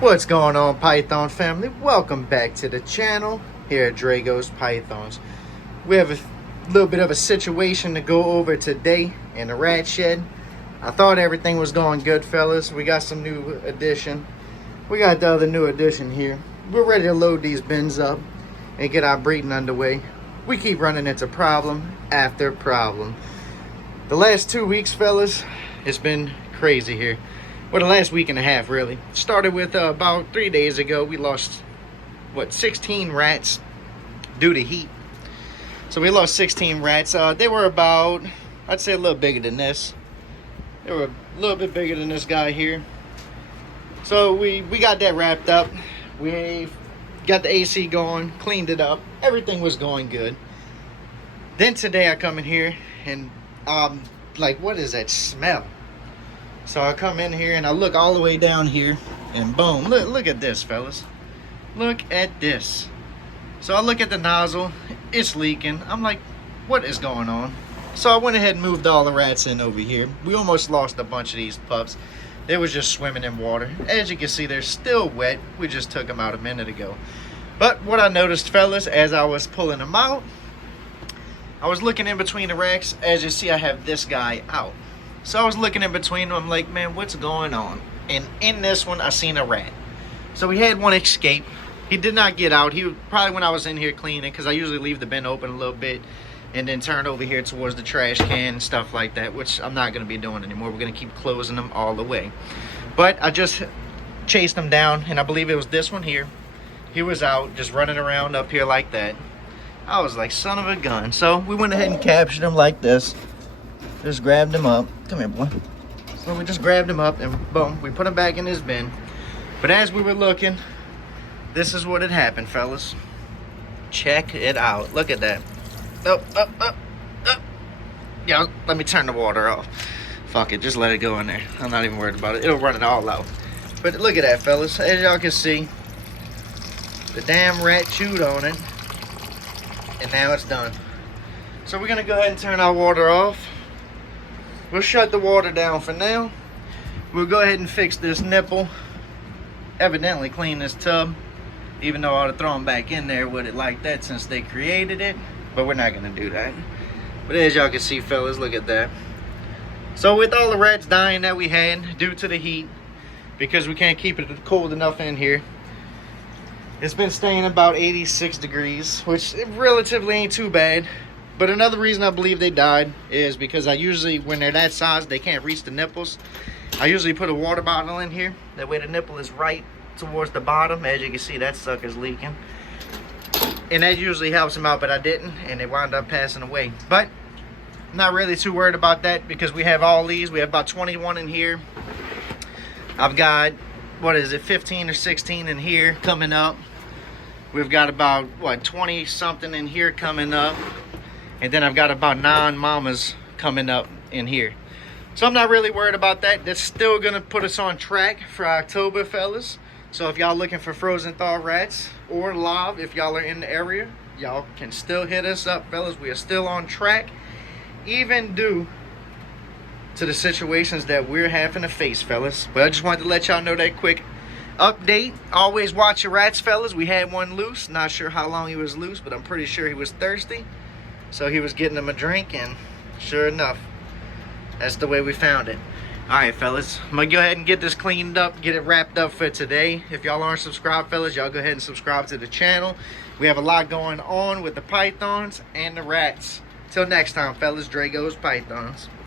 What's going on, Python family? Welcome back to the channel here at Drago's Pythons. We have a little bit of a situation to go over today in the rat shed. I thought everything was going good, fellas. We got some new addition. We got the other new addition here. We're ready to load these bins up and get our breeding underway. We keep running into problem after problem. The last 2 weeks, fellas, it's been crazy here. Well, the last week and a half, really. Started with about 3 days ago. We lost, 16 rats due to heat. So we lost 16 rats. They were about, I'd say a little bigger than this. They were a little bit bigger than this guy here. So we got that wrapped up. We got the AC going, cleaned it up. Everything was going good. Then today I come in here and like, what is that smell? So I come in here and I look all the way down here and boom, look at this, fellas. Look at this. So I look at the nozzle, it's leaking. I'm like, what is going on? So I went ahead and moved all the rats in over here. We almost lost a bunch of these pups. They was just swimming in water. As you can see, they're still wet. We just took them out a minute ago. But what I noticed, fellas, as I was pulling them out, I was looking in between the racks. As you see, I have this guy out. So I was looking in between them. I'm like, man, what's going on? And in this one, I seen a rat. So we had one escape. He did not get out. He probably when I was in here cleaning, because I usually leave the bin open a little bit and then turn over here towards the trash can and stuff like that, which I'm not going to be doing anymore. We're going to keep closing them all the way. But I just chased him down, and I believe it was this one here. He was out, just running around up here like that. I was like, son of a gun. So we went ahead and captured him like this. Just grabbed him up. Come here, boy. So we just grabbed him up and boom, we put him back in his bin. But as we were looking, this is what had happened, fellas. Check it out. Look at that. Up. Yeah, let me turn the water off. Fuck it, just let it go in there. I'm not even worried about it. It'll run it all out. But look at that, fellas. As y'all can see, the damn rat chewed on it. And now it's done. So we're gonna go ahead and turn our water off. We'll shut the water down for now. We'll go ahead and fix this nipple. Evidently clean this tub. Even though I ought to throw them back in there with it like that since they created it. But we're not gonna do that. But as y'all can see, fellas, look at that. So with all the rats dying that we had due to the heat, because we can't keep it cold enough in here, it's been staying about 86 degrees, which relatively ain't too bad. But another reason I believe they died is because I usually, when they're that size, they can't reach the nipples. I usually put a water bottle in here. That way the nipple is right towards the bottom. As you can see, that sucker's leaking. And that usually helps them out, but I didn't. And they wound up passing away. But I'm not really too worried about that because we have all these. We have about 21 in here. I've got, 15 or 16 in here coming up. We've got about, 20 something in here coming up. And then I've got about 9 mamas coming up in here. So I'm not really worried about that. That's still going to put us on track for October, fellas. So if y'all looking for frozen thaw rats or live, if y'all are in the area, y'all can still hit us up, fellas. We are still on track, even due to the situations that we're having to face, fellas. But I just wanted to let y'all know that quick update. Always watch your rats, fellas. We had one loose. Not sure how long he was loose, but I'm pretty sure he was thirsty. So he was getting him a drink, and sure enough, that's the way we found it. Alright, fellas, I'm going to go ahead and get this cleaned up, get it wrapped up for today. If y'all aren't subscribed, fellas, y'all go ahead and subscribe to the channel. We have a lot going on with the pythons and the rats. Till next time, fellas, Drago's Pythons.